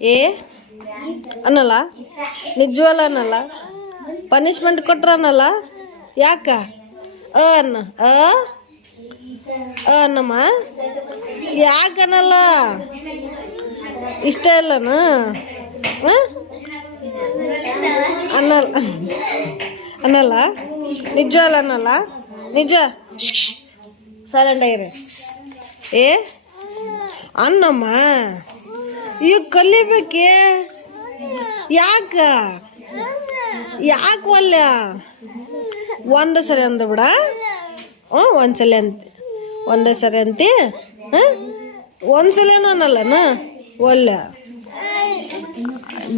ಏ? ಅನ್ನಲ್ಲ? ನಿಜವಲ್ಲ ಅನ್ನಲ್ಲ? ಪನಿಷ್ಮೆಂಟ್ ಕೊಟ್ರನ್ನಲ್ಲ ಯಾಕ? ಅ ಅನ್ನ. ಅ? ಅನ್ನಮ್ಮ? ಯಾಕನಲ್ಲ ಅನ್ನಲ್ಲ? ಇಷ್ಟ ಇಲ್ಲನ? ಅನ್ನಲ್ಲ. ಅನ್ನಲ್ಲ? ನಿಜವಲ್ಲ ಅನ್ನಲ್ಲ? ನಿಜ? ಸೈಲೆಂಟ್ ಆಗಿರಿ ಏ? ಅನ್ನಮ್ಮ? ಈಗ ಕಲಿಬೇಕೆ? ಯಾಕ? ಯಾಕೆ ಒಲ್ಲ? ಒಂದು ಸರಿ ಅಂದ ಬಿಡ. ಹ್ಞೂ ಒಂದು ಸಲ ಅಂತ. ಒಂದೇ ಸರಿ ಅಂತಿ. ಹಾಂ ಒಂದು ಸಲನೂ ಅನ್ನಲ್ಲನ ಒಲ್ಲ.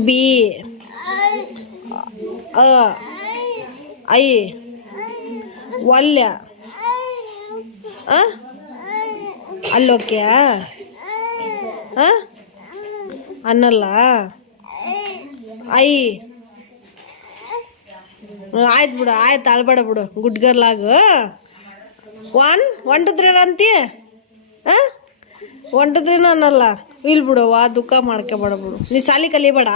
ಬಿ. ಅ. ಐ. ಒಲ್ಯ ಹಾಂ? ಅಲ್ಲೋಕ್ಯಾ? ಹಾಂ? ಅನ್ನಲ್ಲ? ಐ. ಆಯ್ತು ಬಿಡು, ಆಯ್ತು, ಅಳ್ಬೇಡ ಬಿಡು. ಗುಡ್ ಗರ್ಲಾಗು ಒನ್ ಒನ್ ಟು ಅಂತೀಯ ಹಾಂ? ಒನ್ ಟು ತ್ರೀನೂ ಅನ್ನಲ್ಲ. ಇಲ್ಲಿ ವಾ, ದುಃಖ ಮಾಡ್ಕೊಬೇಡ ಬಿಡು. ನೀ ಶಾಲಿ ಕಲಿಬೇಡ?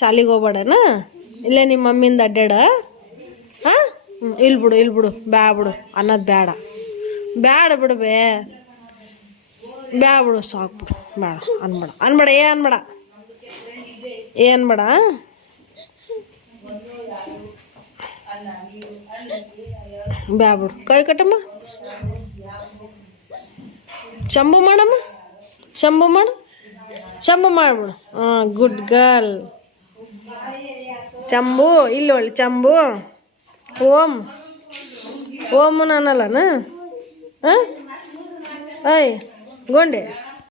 ಶಾಲೆಗೆ ಹೋಗ್ಬೇಡನ? ಇಲ್ಲೇ ನಿಮ್ಮ ಮಮ್ಮಿಂದ ಅಡ್ಡಾಡ ಹಾಂ? ಇಲ್ಲಿ ಬಿಡು ಇಲ್ಲಿ ಬಿಡು. ಬ್ಯಾ ಬಿಡು. ಅನ್ನೋದು ಬೇಡ ಬೇಡ ಬಿಡು ಬೇ. ಬ್ಯಾ ಬಿಡು ಸಾಕು. ಬಿಡು ಬೇಡ ಅನ್ಬೇಡ. ಅನ್ಬೇಡ, ಏ ಅನ್ಬೇಡ. ಏ ಅನ್ಬೇಡ ಬ್ಯಾ ಬಿಡು ಕೈ ಕಟ್ಟಮ್ಮ. ಶಂಭು ಮಾಡಮ್ಮ. ಶಂಭು ಮಾಡು. ಶಂಭು ಮಾಡ್ಬಿಡು. ಹಾಂ ಗುಡ್ ಗರ್ಲ್ ಚಂಬು, ಇಲ್ಲಿ ಒಳ್ಳೆ ಚಂಬು. Ohm ohm ನಾನಲ್ಲನ? ಹಾಂ ಐ ಗೊಂಡೆ